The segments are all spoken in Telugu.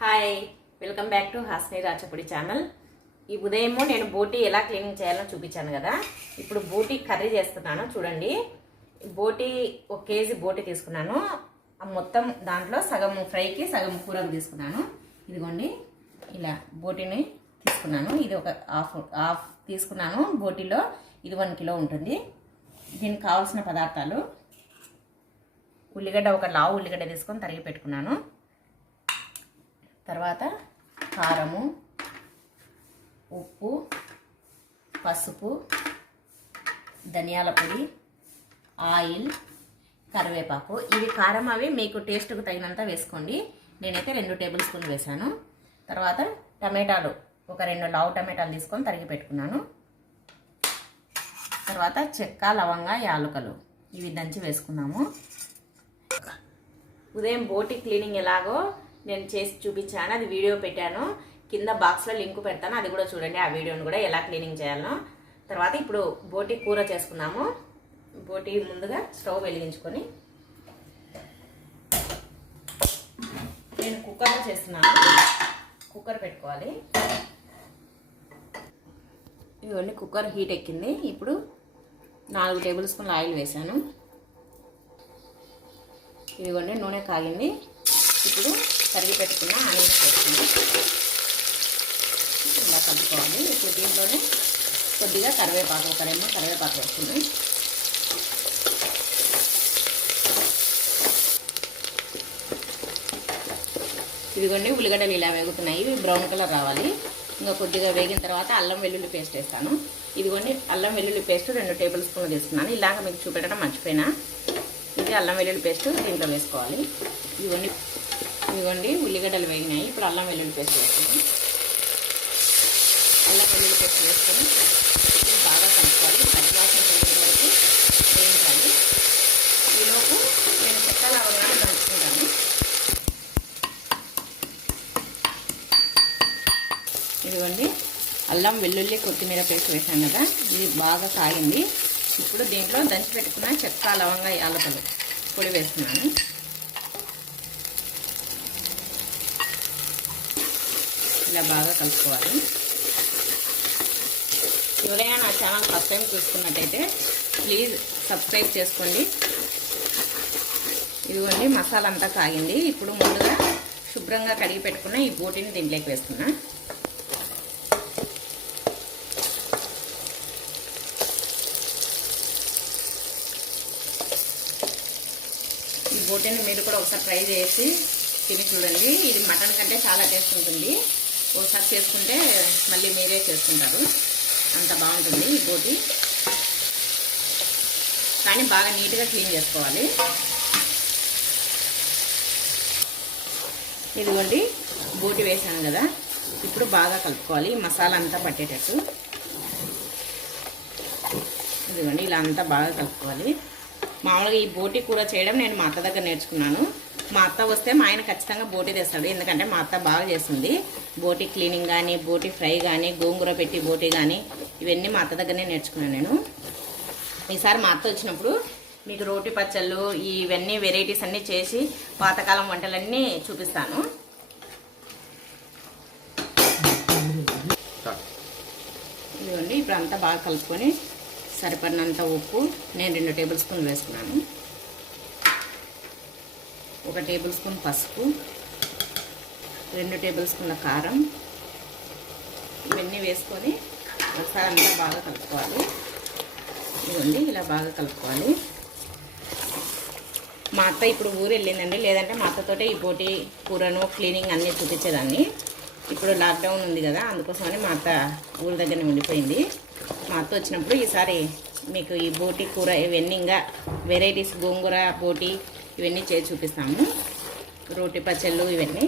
Hi welcome back to Hasni Rachapudi channel ఈ ఉదయము నేను బోటీ ఎలా క్లీనింగ్ చేయాలో చూపించాను కదా. ఇప్పుడు బోటీ కర్రీ చేస్తున్నాను చూడండి. బోటీ బోటి ఒక కేజీ బోటి తీసుకున్నాను. ఆ మొత్తం దాంట్లో సగం ఫ్రైకి సగం కూరకు తీసుకున్నాను. ఇదిగోండి ఇలా బోటిని తీసుకున్నాను. ఇది ఒక హాఫ్ హాఫ్ తీసుకున్నాను బోటీలో. ఇది వన్ కిలో ఉంటుంది. దీనికి కావాల్సిన పదార్థాలు ఉల్లిగడ్డ ఒక లావు ఉల్లిగడ్డ తీసుకొని తరిగి పెట్టుకున్నాను. తర్వాత కారము ఉప్పు పసుపు ధనియాల పొడి ఆయిల్ కరివేపాకు. ఇవి కారం అవి మీకు టేస్ట్కు తగినంత వేసుకోండి. నేనైతే రెండు టేబుల్ స్పూన్ వేసాను తర్వాత టమాటాలు ఒక రెండు లావు టమాటాలు తీసుకొని తరిగి పెట్టుకున్నాను. తర్వాత చెక్క లవంగ యాలకులు ఇవి దంచి వేసుకున్నాము ఉదయం బోటి క్లీనింగ్ ఎలాగో నేను చేసి చూపించాను అది వీడియో పెట్టాను. కింద బాక్స్లో లింక్ పెడతాను అది కూడా చూడండి ఆ వీడియోని కూడా ఎలా క్లీనింగ్ చేయాలో. తర్వాత ఇప్పుడు బోటి కూర చేసుకున్నాము బోటి ముందుగా స్టవ్ వెలిగించుకొని. నేను కుక్కర్లో చేస్తున్నాను. కుక్కర్ పెట్టుకోవాలి. ఇవన్నీ కుక్కర్ హీట్ ఎక్కింది. ఇప్పుడు నాలుగు టేబుల్ స్పూన్ల ఆయిల్ వేసాను ఇదిగోండి నూనె కాగింది. ఇప్పుడు కరిగి పెట్టుకున్న ఆనియన్స్ వేసుకుంది. ఇలా కలుపుకోవాలి. ఇప్పుడు దీంట్లోనే కొద్దిగా కరివేపాకు ఒక రెండు కరివేపాకు వేస్తుంది ఇదిగోండి ఉల్లిగడ్డలు ఇలా వేగుతున్నాయి. ఇవి బ్రౌన్ కలర్ రావాలి. ఇంకా కొద్దిగా వేగిన తర్వాత అల్లం వెల్లుల్లి పేస్ట్ వేస్తాను. ఇదిగోండి అల్లం వెల్లుల్లి పేస్ట్ రెండు టేబుల్ స్పూన్లు తీసుకున్నాను. ఇలాగ మీకు చూపెట్టడం మర్చిపోయినా. ఇది అల్లం వెల్లుల్లి పేస్ట్ దీంట్లో వేసుకోవాలి. ఇదిగోండి ఇదిగోండి ఉల్లిగడ్డలు వేగినాయి. ఇప్పుడు అల్లం వెల్లుల్లి పేస్ట్ వేసుకుని అల్లం వెల్లుల్లి పేస్ట్ వేసుకొని బాగా కలుపుకోవాలి. పచ్చివాసన పోయేంత వరకు వేయించాలి. ఈలోపు నేను చెక్క లవంగాలు దంచుకుంటాను. ఇదిగోండి అల్లం వెల్లుల్లి కొత్తిమీర పేస్ట్ వేసాను కదా ఇది బాగా కాగింది. ఇప్పుడు దీంట్లో దంచి పెట్టుకున్న చెక్క లవంగా యాలకలు పొడి వేస్తున్నాను. ఇలా బాగా కలుపుకోవాలి. ఎవరైనా నా ఛానల్ ఫస్ట్ టైం చూసుకున్నట్టయితే ప్లీజ్ సబ్స్క్రైబ్ చేసుకోండి. ఇదిగోండి మసాలా అంతా కాగింది. ఇప్పుడు ముందుగా శుభ్రంగా కడిగి పెట్టుకున్న ఈ బోటిని దీంట్లోకి వేస్తున్నా. ఈ బోటిని మీరు కూడా ఒకసారి ట్రై చేసి తిని చూడండి. ఇది మటన్ కంటే చాలా టేస్ట్ ఉంటుంది. ఒకసారి చేసుకుంటే మళ్ళీ మీరే చేసుకుంటారు. అంత బాగుంటుంది ఈ బోటి కానీ బాగా నీట్గా క్లీన్ చేసుకోవాలి. ఇదిగోండి బోటి వేసాను కదా. ఇప్పుడు బాగా కలుపుకోవాలి. మసాలా అంతా పట్టేటట్టు. ఇదిగోండి ఇలా అంతా బాగా కలుపుకోవాలి. మామూలుగా ఈ బోటి కూర చేయడం నేను మా అత్త దగ్గర నేర్చుకున్నాను. మా అత్త వస్తే మా ఆయన ఖచ్చితంగా బోటి తెస్తాడు. ఎందుకంటే మా అత్త బాగా చేస్తుంది. బోటి క్లీనింగ్ కానీ బోటి ఫ్రై కానీ గోంగూర పెట్టి బోటి కానీ ఇవన్నీ మా అత్త దగ్గరనే నేర్చుకున్నాను నేను. ఈసారి మా అత్త వచ్చినప్పుడు మీకు రోటి పచ్చళ్ళు ఇవన్నీ వెరైటీస్ అన్నీ చేసి పాతకాలం వంటలన్నీ చూపిస్తాను. ఇదిగోండి ఇప్పుడు అంతా బాగా కలుపుకొని సరిపడినంత ఉప్పు నేను రెండు టేబుల్ స్పూన్లు వేసుకున్నాను. ఒక టేబుల్ స్పూన్ పసుపు రెండు టేబుల్ స్పూన్ల కారం. ఇవన్నీ వేసుకొని ఒకసారి అంతా బాగా కలుపుకోవాలి. ఇదండి ఇలా బాగా కలుపుకోవాలి. మా అత్త ఇప్పుడు ఊరు వెళ్ళిందండి. లేదంటే మా అత్తతోటే ఈ పోటీ కూరను క్లీనింగ్ అన్నీ చూపించేదాన్ని. ఇప్పుడు లాక్డౌన్ ఉంది కదా అందుకోసమని మా అత్త ఊరి దగ్గరనే ఉండిపోయింది. మా అత్త వచ్చినప్పుడు ఈసారి మీకు ఈ బోటి కూర ఇవన్నీ ఇంకా వెరైటీస్ గోంగూర బోటి ఇవన్నీ చేసి చూపిస్తాము. రోటి పచ్చళ్ళు ఇవన్నీ.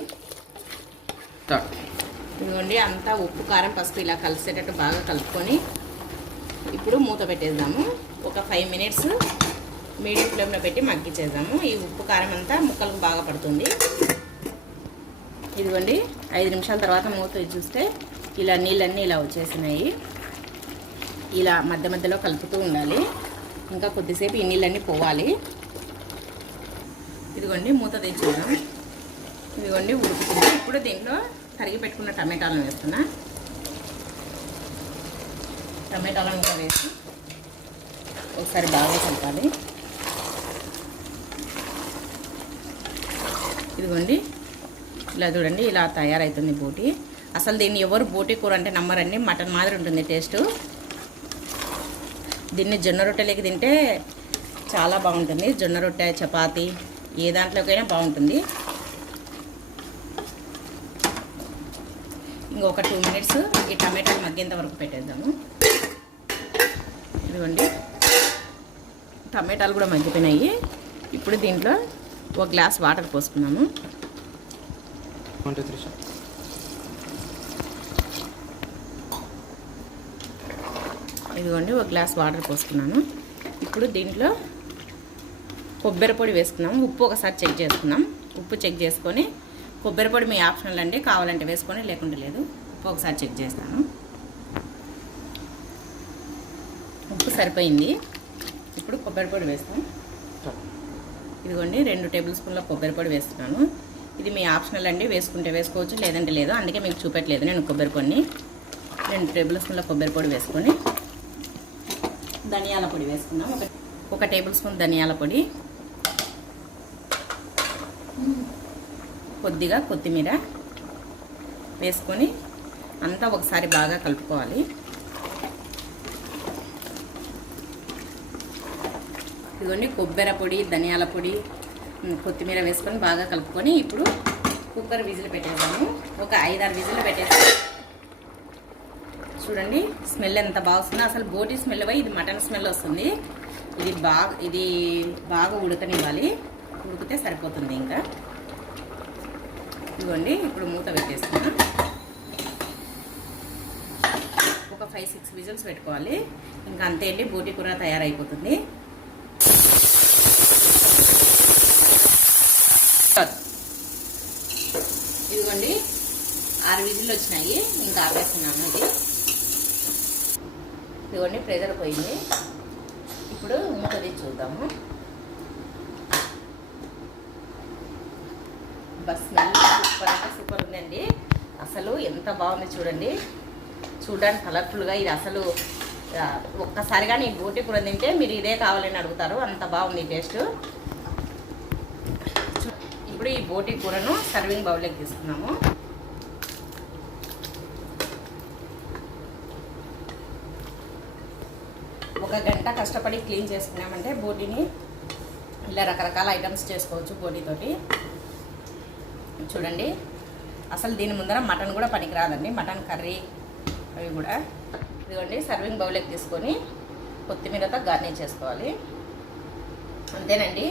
ఇదిగోండి అంతా ఉప్పు కారం పసుపు ఇలా కలిసేటట్టు బాగా కలుపుకొని ఇప్పుడు మూత పెట్టేద్దాము. ఒక ఫైవ్ మినిట్స్ మీడియం ఫ్లేమ్లో పెట్టి మగ్గిచ్చేద్దాము ఈ ఉప్పు కారం అంతా ముక్కలకు బాగా పడుతుంది. ఇదిగోండి ఐదు నిమిషాల తర్వాత మూత చూస్తే ఇలా నీళ్ళన్నీ ఇలా వచ్చేసినాయి. ఇలా మధ్య మధ్యలో కలుపుతూ ఉండాలి. ఇంకా కొద్దిసేపు ఈ నీళ్ళన్నీ పోవాలి. ఇదిగోండి మూత తెచ్చేద్దాం ఇదిగోండి ఉడుకుతుంది ఇప్పుడు దీంట్లో తరిగి పెట్టుకున్న టమాటాలను వేస్తున్నా. టమాటాలను కూడా వేసి ఒకసారి బాగా కలపాలి ఇదిగోండి ఇలా చూడండి ఇలా తయారవుతుంది బోటి. అసలు దీన్ని ఎవరు బోటి కూర అంటే నమ్మరండి మటన్ మాదిరి ఉంటుంది టేస్ట్. దీన్ని జొన్న రొట్టెలోకి తింటే చాలా బాగుంటుంది. జొన్న రొట్టె చపాతి ఏ దాంట్లోకైనా బాగుంటుంది. ఇంకొక టూ మినిట్స్ ఈ టమాటాలు మగ్గేంత వరకు పెట్టేద్దాము. ఇదిగోండి. టమాటాలు కూడా మగ్గిపోయినాయి. ఇప్పుడు దీంట్లో ఒక గ్లాస్ వాటర్ పోసుకున్నాము. ఇదిగోండి ఒక గ్లాస్ వాటర్ పోసుకున్నాను. ఇప్పుడు దీంట్లో కొబ్బరి పొడి వేసుకున్నాం ఉప్పు ఒకసారి చెక్ చేసుకున్నాం ఉప్పు చెక్ చేసుకొని కొబ్బరి పొడి మీ ఆప్షనల్ అండి. కావాలంటే వేసుకొని లేకుండా లేదు. ఉప్పు ఒకసారి చెక్ చేస్తాను. ఉప్పు సరిపోయింది. ఇప్పుడు కొబ్బరి పొడి వేస్తాం. ఇదిగోండి రెండు టేబుల్ స్పూన్ల కొబ్బరి పొడి వేస్తున్నాను. ఇది మీ ఆప్షనల్ అండి. వేసుకుంటే వేసుకోవచ్చు లేదంటే లేదు. అందుకే మీకు చూపెట్టలేదు నేను కొబ్బరి పొడిని. రెండు టేబుల్ స్పూన్ల కొబ్బరి పొడి వేసుకొని ధనియాల పొడి వేసుకుందాం. ఒక ఒక టేబుల్ స్పూన్ ధనియాల పొడి. కొద్దిగా కొత్తిమీర వేసుకొని అంతా ఒకసారి బాగా కలుపుకోవాలి. ఇదిగోండి కొబ్బరి పొడి ధనియాల పొడి కొత్తిమీర వేసుకొని బాగా కలుపుకొని ఇప్పుడు కుక్కర్ విజిల్ పెట్టేద్దాము. ఒక ఐదారు విజిల్ పెట్టేసి చూడండి స్మెల్ ఎంత బాగా వస్తుందో అసలు బోటి స్మెల్ పోయి ఇది మటన్ స్మెల్ వస్తుంది. ఇది బాగా ఇది బాగా ఉడకనివ్వాలి. ఉడికితే సరిపోతుంది ఇంకా. ఇదిగోండి ఇప్పుడు మూత పెట్టేస్తున్నా. ఒక ఫైవ్ సిక్స్ విజిల్స్ పెట్టుకోవాలి. ఇంకా అంతే అండి బూటి కూర తయారైపోతుంది. ఇదిగోండి ఆరు విజిల్లు వచ్చినాయి ఇంకా ఆపేస్తున్నాను ఇది ఇదిగోండి ప్రెజర్ పోయింది. ఇప్పుడు మూత తీసి చూద్దాము. బస్ స్మెల్ సూపర్ అంటే సూపర్ ఉందండి. అసలు ఎంత బాగుంది చూడండి. చూడడానికి కలర్ఫుల్గా ఇది అసలు ఒక్కసారిగా ఒక్కసారి కానీ ఈ బోటి కూర తింటే మీరు ఇదే కావాలని అడుగుతారు. అంత బాగుంది టేస్ట్ ఇప్పుడు ఈ బోటి కూరను సర్వింగ్ బౌల్లోకి తీసుకున్నాము. ఒక గంట కష్టపడి క్లీన్ చేసుకున్నామంటే బోటిని ఇలా రకరకాల ఐటమ్స్ చేసుకోవచ్చు బోటితోటి. చూడండి. అసలు దీని ముందర మటన్ కూడా పనికిరాదండి. మటన్ కర్రీ అవి కూడా. ఇదిగోండి సర్వింగ్ బౌల్కి తీసుకొని కొత్తిమీరతో గార్నిష్ చేసుకోవాలి. అంతేనండి.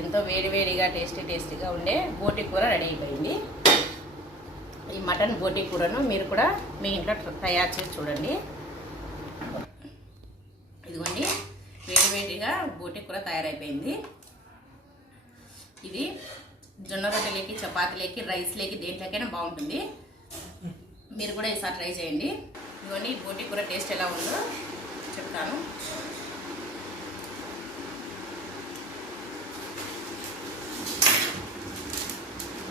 ఎంతో వేడివేడిగా టేస్టీ టేస్టీగా ఉండే బోటి కూర రెడీ అయిపోయింది. ఈ మటన్ బోటి కూరను మీరు కూడా మీ ఇంట్లో తయారు చేసి చూడండి. ఇదిగోండి వేడివేడిగా బోటి కూర తయారైపోయింది. ఇది జొన్న రొట్టెలకి చపాతీలకి రైస్లకి దేంట్లోకైనా బాగుంటుంది. మీరు కూడా ఈసారి ట్రై చేయండి. ఇవన్నీ బోటి కూర టేస్ట్ ఎలా ఉందో చెప్తాను.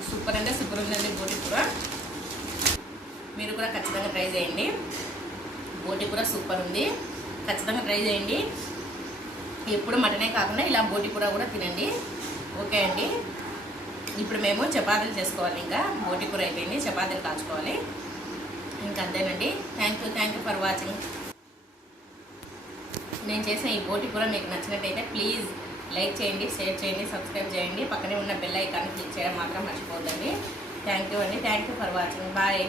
సూపర్ అంటే సూపర్ ఉందండి బోటి కూర. మీరు కూడా ఖచ్చితంగా ట్రై చేయండి. బోటి కూర సూపర్ ఉంది. ఖచ్చితంగా ట్రై చేయండి. ఎప్పుడు మటనే కాకుండా ఇలా బోటి కూర కూడా తినండి. ఓకే అండి. ఇప్పుడు మేము చపాతీలు చేసుకోవాలి ఇంకా. బోటి కూర అయిపోయింది చపాతీలు కాల్చుకోవాలి. ఇంకా అంతేనండి. Thank you thank you for watching నేను చేసిన ఈ బోటి కూర మీకు నచ్చినట్టయితే ప్లీజ్ లైక్ చేయండి షేర్ చేయండి సబ్స్క్రైబ్ చేయండి. పక్కనే ఉన్న బెల్ ఐకాన్ క్లిక్ చేయడం మాత్రం మర్చిపోద్దండి థ్యాంక్ యూ అండి. Thank you for watching bye